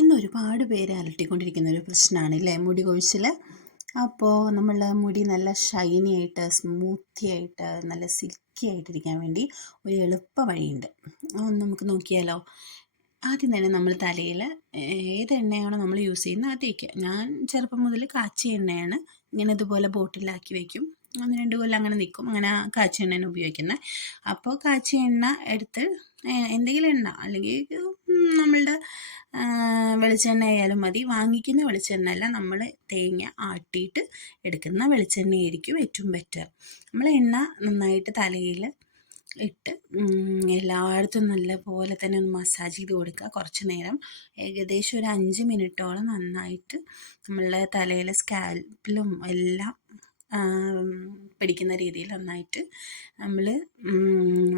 ഇന്ന് ഒരുപാട് പേര് അലട്ടിക്കൊണ്ടിരിക്കുന്ന ഒരു പ്രശ്നമാണ് ഇല്ലേ, മുടി കൊഴിച്ചിൽ. അപ്പോൾ നമ്മൾ മുടി നല്ല ഷൈനി ആയിട്ട്, സ്മൂത്തി ആയിട്ട്, നല്ല സിൽക്കി ആയിട്ടിരിക്കാൻ വേണ്ടി ഒരു എളുപ്പ വഴിയുണ്ട്. അതൊന്ന് നമുക്ക് നോക്കിയാലോ. ആദ്യം തന്നെ നമ്മൾ തലയിൽ ഏത് എണ്ണയാണോ നമ്മൾ യൂസ് ചെയ്യുന്നത് അത് തേക്കുക. ഞാൻ ചെറുപ്പം മുതൽ കാച്ചിയ എണ്ണയാണ് ഇങ്ങനെ ഇതുപോലെ ബോട്ടിലാക്കി വയ്ക്കും. 1-2 കൊല്ലം അങ്ങനെ നിൽക്കും. അങ്ങനെ കാച്ചിയ എണ്ണയാണ് ഉപയോഗിക്കുന്നത്. അപ്പോൾ കാച്ചിയ എണ്ണ എടുത്ത് എന്തെങ്കിലും എണ്ണ അല്ലെങ്കിൽ നമ്മളുടെ വെളിച്ചെണ്ണ ആയാലും മതി. വാങ്ങിക്കുന്ന വെളിച്ചെണ്ണ അല്ല, നമ്മൾ തേങ്ങ ആട്ടിയിട്ട് എടുക്കുന്ന വെളിച്ചെണ്ണയായിരിക്കും ഏറ്റവും ബെറ്റർ. നമ്മൾ എണ്ണ നന്നായിട്ട് തലയിൽ ഇട്ട് എല്ലായിടത്തും നല്ലപോലെ തന്നെ ഒന്ന് മസാജ് ചെയ്ത് കൊടുക്കുക. കുറച്ച് നേരം, ഏകദേശം ഒരു 5 മിനിറ്റോളം നന്നായിട്ട് നമ്മളുടെ തലയിലെ സ്കാൽപ്പിലും എല്ലാം പിടിക്കുന്ന രീതിയിൽ നന്നായിട്ട് നമ്മൾ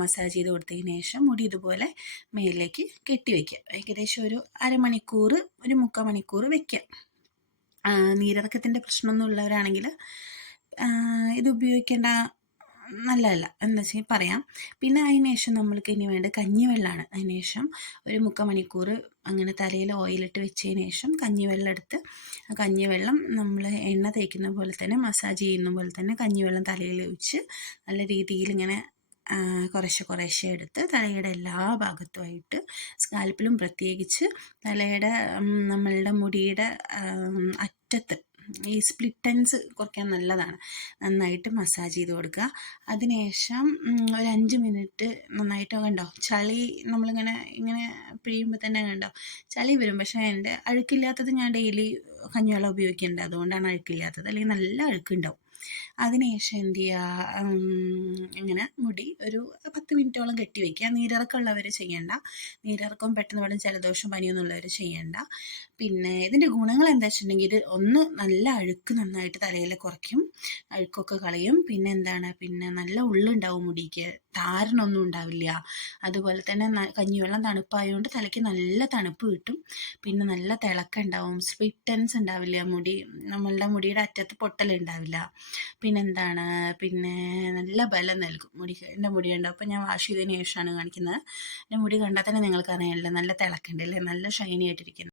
മസാജ് ചെയ്ത് കൊടുത്തതിന് ശേഷം മുടി ഇതുപോലെ മേലിലേക്ക് കെട്ടി വയ്ക്കുക. ഏകദേശം ഒരു അരമണിക്കൂർ, ഒരു 3/4 മണിക്കൂർ വയ്ക്കുക. നീരിറക്കത്തിൻ്റെ പ്രശ്നമൊന്നും ഉള്ളവരാണെങ്കിൽ ഇത് ഉപയോഗിക്കേണ്ട, നല്ലതല്ല എന്താ വെച്ചാൽ പറയാം. പിന്നെ അതിന് ശേഷം നമ്മൾക്ക് ഇനി വേണ്ട കഞ്ഞിവെള്ളമാണ്. അതിന് ശേഷം ഒരു 3/4 മണിക്കൂർ അങ്ങനെ തലയിൽ ഓയിലിട്ട് വെച്ചതിന് ശേഷം കഞ്ഞിവെള്ളം എടുത്ത്, ആ കഞ്ഞിവെള്ളം നമ്മൾ എണ്ണ തേക്കുന്ന പോലെ തന്നെ, മസാജ് ചെയ്യുന്ന പോലെ തന്നെ കഞ്ഞിവെള്ളം തലയിൽ ഒഴിച്ച് നല്ല രീതിയിൽ ഇങ്ങനെ കുറേശ്ശെ എടുത്ത് തലയുടെ എല്ലാ ഭാഗത്തുമായിട്ട്, സ്കാൽപ്പിലും പ്രത്യേകിച്ച് തലയുടെ നമ്മളുടെ മുടിയുടെ അറ്റത്ത് ഈ സ്പ്ലിറ്റ് എൻഡ്സ് കുറയ്ക്കാൻ നല്ലതാണ്. നന്നായിട്ട് മസാജ് ചെയ്ത് കൊടുക്കുക. അതിനുശേഷം ഒരു 5 മിനിറ്റ് നന്നായിട്ട് കണ്ടോ ചളി ഇങ്ങനെ പിഴിയുമ്പോൾ തന്നെ കണ്ടോ ചളി വരും. പക്ഷേ എൻ്റെ അഴുക്കില്ലാത്തത് ഞാൻ ഡെയിലി കഞ്ഞിവെള്ളം ഉപയോഗിക്കുന്നുണ്ട്, അതുകൊണ്ടാണ് അഴുക്കില്ലാത്തത്. അല്ലെങ്കിൽ നല്ല അഴുക്കുണ്ടാവും. അതിനുശേഷം എന്ത് ചെയ്യുക, ഇങ്ങനെ മുടി ഒരു 10 മിനിറ്റോളം കെട്ടി വയ്ക്കുക. നീരിറക്കമുള്ളവർ ചെയ്യേണ്ട. നീരിറക്കം പെട്ടെന്ന് പെട്ടെന്ന് ജലദോഷം പനിയൊന്നും ഉള്ളവർ ചെയ്യേണ്ട. പിന്നെ ഇതിൻ്റെ ഗുണങ്ങൾ എന്താ വെച്ചിട്ടുണ്ടെങ്കിൽ, ഇത് ഒന്ന് നല്ല അഴുക്ക് നന്നായിട്ട് തലയിൽ കുറയ്ക്കും, അഴുക്കൊക്കെ കളയും. പിന്നെ പിന്നെ നല്ല ഉള്ളുണ്ടാവും മുടിക്ക്, താരനൊന്നും ഉണ്ടാവില്ല. അതുപോലെ തന്നെ കഞ്ഞിവെള്ളം തണുപ്പായതുകൊണ്ട് തലയ്ക്ക് നല്ല തണുപ്പ് കിട്ടും. പിന്നെ നല്ല തിളക്കം ഉണ്ടാവും, സ്പ്ലിറ്റ് എൻഡ്സ് ഉണ്ടാവില്ല, നമ്മളുടെ മുടിയുടെ അറ്റത്ത് പൊട്ടലുണ്ടാവില്ല. പിന്നെ നല്ല ബലം നൽകും മുടിക്ക്. എൻ്റെ മുടിയുണ്ട്, അപ്പോൾ ഞാൻ വാഷ് ചെയ്തതിന് ശേഷമാണ് കാണിക്കുന്നത്. എൻ്റെ മുടി കണ്ടാൽ തന്നെ നിങ്ങൾക്ക് അറിയാമല്ലോ, നല്ല തിളക്കുണ്ട് അല്ലേ, നല്ല ഷൈനി ആയിട്ടിരിക്കുന്നു.